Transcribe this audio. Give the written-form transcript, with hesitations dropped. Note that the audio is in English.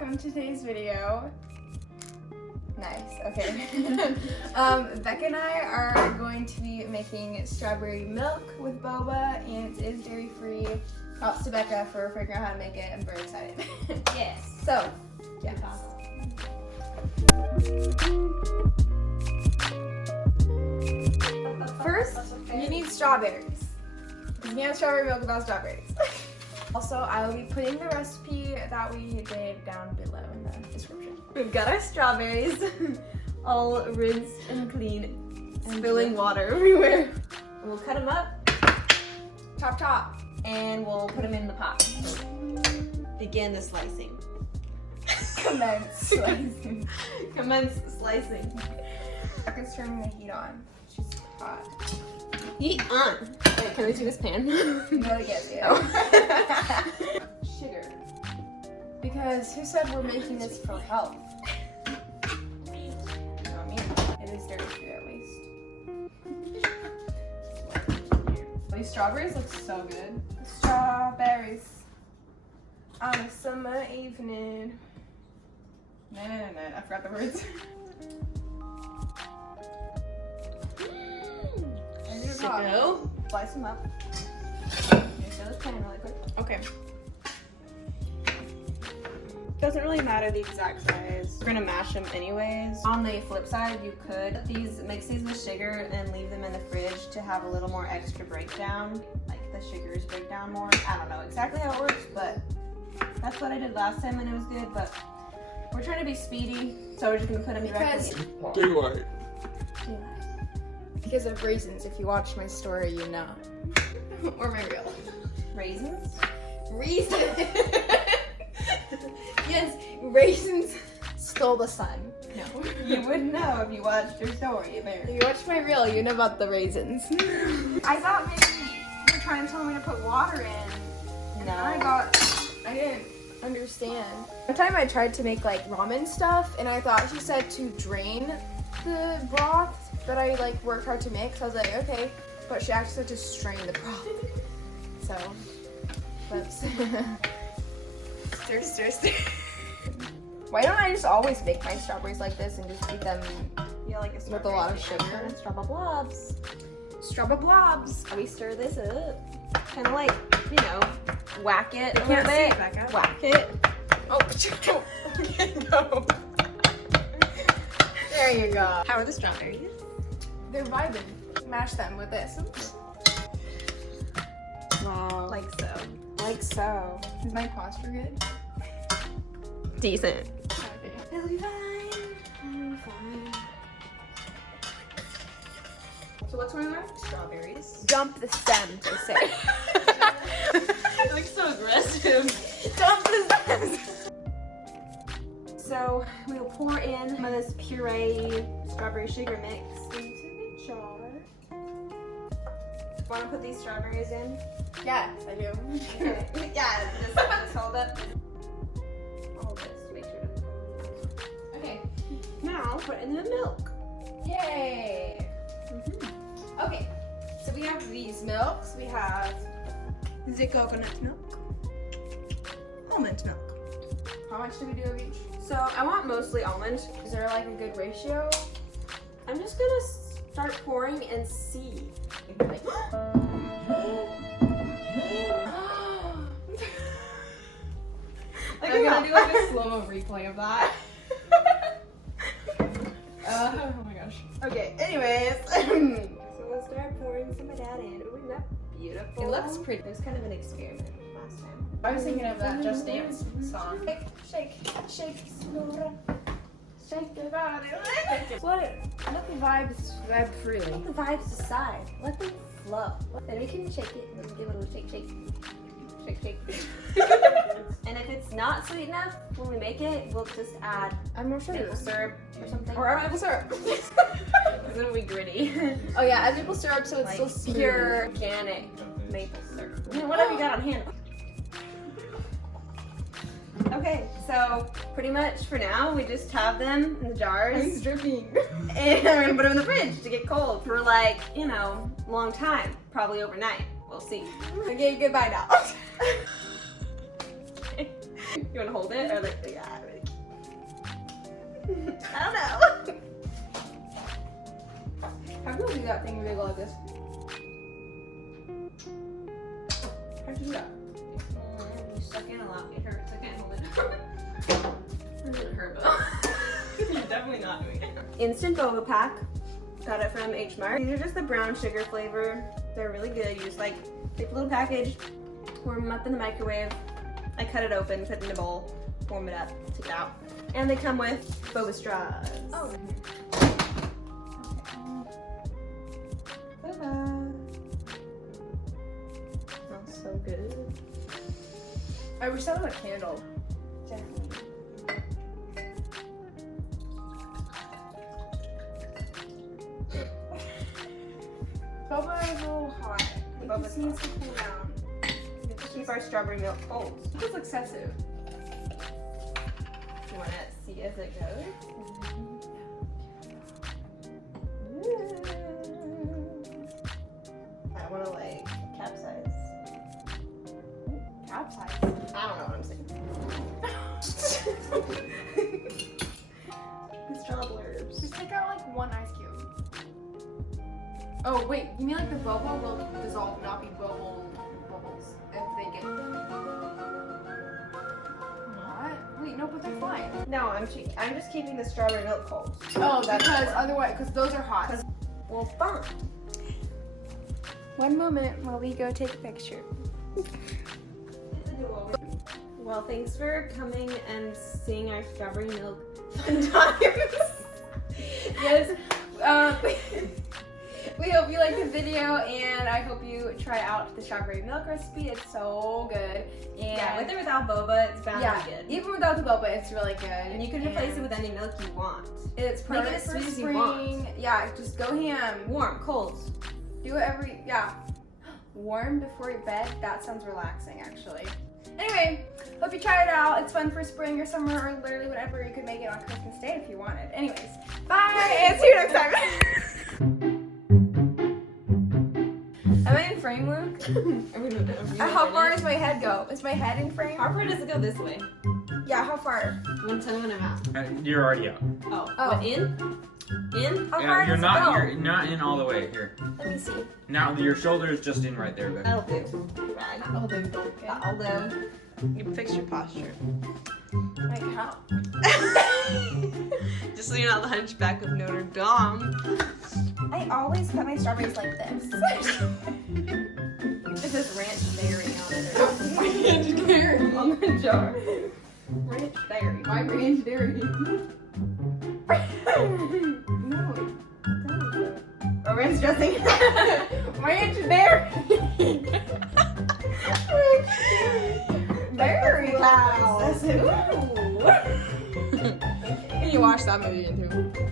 welcome to today's video. Nice, okay. Becca and I are going to be making strawberry milk with boba, and it is dairy-free. Props to Becca for figuring out how to make it. I'm very excited. Yes. So, yes. First, you need strawberries. You can't have strawberry milk without strawberries. Also, I will be putting the recipe that we did down below in the description. We've got our strawberries all rinsed and clean, spilling water everywhere. We'll cut them up, Chop. and we'll put them in the pot. Begin the slicing. Commence slicing. Commence slicing. Becca's turning the heat on. She's hot. Heat on. Wait, can we see this pan? No, I get you. Sugar. Because who said we're making this for health? Not me. It is dairy-free at least. These strawberries look so good. Strawberries on a summer evening. No, I forgot the words. Go. Slice them up. Can you show this pan really quick? Okay. Doesn't really matter the exact size. We're gonna mash them anyways. On the flip side, you could Mix these with sugar and leave them in the fridge to have a little more extra breakdown. Like the sugars break down more. I don't know exactly how it works, but that's what I did last time and it was good. But we're trying to be speedy, so we're just gonna put them directly in. Daylight. Because of raisins. If you watch my story, you know. Or my reel. Raisins? Raisins. Yes, raisins stole the sun. No. You wouldn't know if you watched your story, apparently. If you watch my reel, you know about the raisins. I thought maybe you were trying to tell me to put water in. No. I didn't understand. One time I tried to make like ramen stuff, and I thought she said to drain the broth that I like worked hard to make. So I was like, okay, but she actually said to strain the broth. So, whoops. Stir. Why don't I just always make my strawberries like this and just eat them Yeah, like with a lot of sugar? Strawberry blobs. Strawberry blobs. We stir this up. Kind of like, you know, whack it a little can't see bit. it, Becca. Whack it. Oh, okay, no. There you go. How are the strawberries? They're vibing. Mash them with this. Wow. Like so. Like so. Is my posture good? Decent. Okay. It'll be fine. Fine. So what's going on? Strawberries. Dump the stem, they say. It looks so aggressive. Dump the stems. So we'll pour in some of this puree strawberry sugar mix into the jar. Want to put these strawberries in? Yes, I do. Okay. Yeah, just hold up. All this to make sure to. Okay. Now put in the milk. Yay. Okay, so we have these milks. We have The coconut milk. Almond milk. how much do we do of each? So I want mostly almond. Is there like a good ratio? I'm just gonna start pouring and see. Like, I'm gonna do like a slow-mo replay of that. Oh my gosh. okay, anyways. So we'll start pouring some of that in. Ooh, isn't that beautiful? It looks pretty. It was kind of an experiment last time. I was thinking of that Just Dance song. Shake, Snora. Shake the body. Let the vibes vibe freely. Let the vibes aside. Let them flow. Then we can shake it and give it a little shake. And if it's not sweet enough when we make it, we'll just add I'm more sure. maple syrup or something. Or maple syrup. Because it'll be gritty. Oh yeah, add maple syrup so it's Like still smooth. pure organic maple syrup. I mean, whatever you got on hand. Okay, so pretty much for now, we just have them in the jars. It's dripping. And we're gonna put them in the fridge to get cold for like, you know, a long time. Probably overnight. We'll see. Okay, goodbye now. You wanna hold it or like, yeah, ready? I don't know. How do you do that thing where they go like this? How'd you do that? You suck in a lot. It hurts. I can't hold it. It doesn't hurt though. You're definitely not doing it. Instant boba pack. Got it from H Mart. These are just the brown sugar flavor. They're really good. You just like take a little package, warm them up in the microwave. I cut it open, put it in a bowl, warm it up, take it out. And they come with boba straws. Oh. Boba. Smells so good. I wish that was a candle. Definitely. Boba is a little hot. Boba It needs to cool down. We have to keep our strawberry milk cold. It feels excessive. You want to see as it goes? I don't want to like capsize. Capsize. I don't know what I'm saying. The straw blurbs. Just take out like one ice cube. Oh wait, you mean like the boba will dissolve, not be bubbles if they get hot? Wait, no, but they're fine. No, I'm just keeping the strawberry milk cold. Oh, That's because fine. otherwise, because those are hot. Well, fine. One moment while we go take a picture. Well, thanks for coming and seeing our strawberry milk fun times. Yes. We hope you liked the video, and I hope you try out the strawberry milk recipe. It's so good. And Yeah, with or without boba, it's bound to be good. Even without the boba, it's really good. And you can replace it with any milk you want. It's Make it perfect as for sweet as you spring. want. Yeah, just go ham. Warm, cold. Do it warm before your bed. That sounds relaxing, actually. Anyway, hope you try it out. It's fun for spring or summer or literally whatever. You could make it on Christmas Day if you wanted. Anyways, bye, and see you next time. Am I in frame, Luke? How far does my head go? Is my head in frame? How far does it go this way? Yeah, how far? You want to tell me when I'm out? You're already out. Oh. Oh. What, in? In? How Yeah, far you're does not. it go? You're not in all the way. Here. Let me see. Now your shoulder is just in right there, Becca. That'll do. Right. Oh, there you go. Okay. Although, you fix your posture. Like how? Just so you're not the hunchback of Notre Dame. I always cut my strawberries like this. It says ranch berry on it. Ranch dairy. On the jar. Ranch dairy. Why ranch dairy? No. Or ranch dressing. Ranch dairy. Dairy. Wow. Can you watch that movie too?